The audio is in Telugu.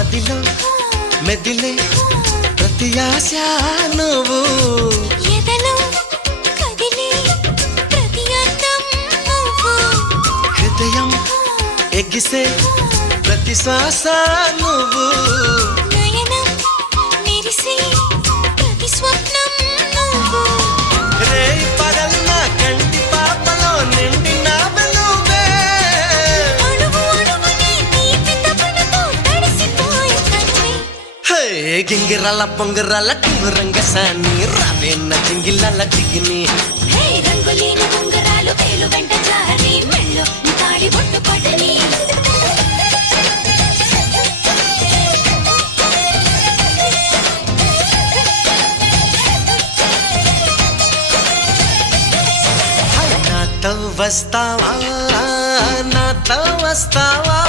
మదిలో మెదిలే ప్రతి ఆశ నువ్వు ఎదలో కదిలే ప్రతి అందం నువ్వు హృదయం ఎగిసే ప్రతి శ్వాస నువ్వు నయనం మెరిసే ప్రతి స్వప్నం నువ్వు రేయి పగలు నా కంటి పాపలో నిండినావే నువ్వే అణువు అణువుని తీపి తపనతో తడిసిపోయే కనువే హే గింగిరాల పొంగిరాల టింగురంగ సాని రావేన్న చింగిలాల చిగిని హే రంగులేని ఉంగరాలు వేలు వెంట జారి మెళ్ళో తాళి బొట్టు పడని నాతో వస్తావా నాతో వస్తావా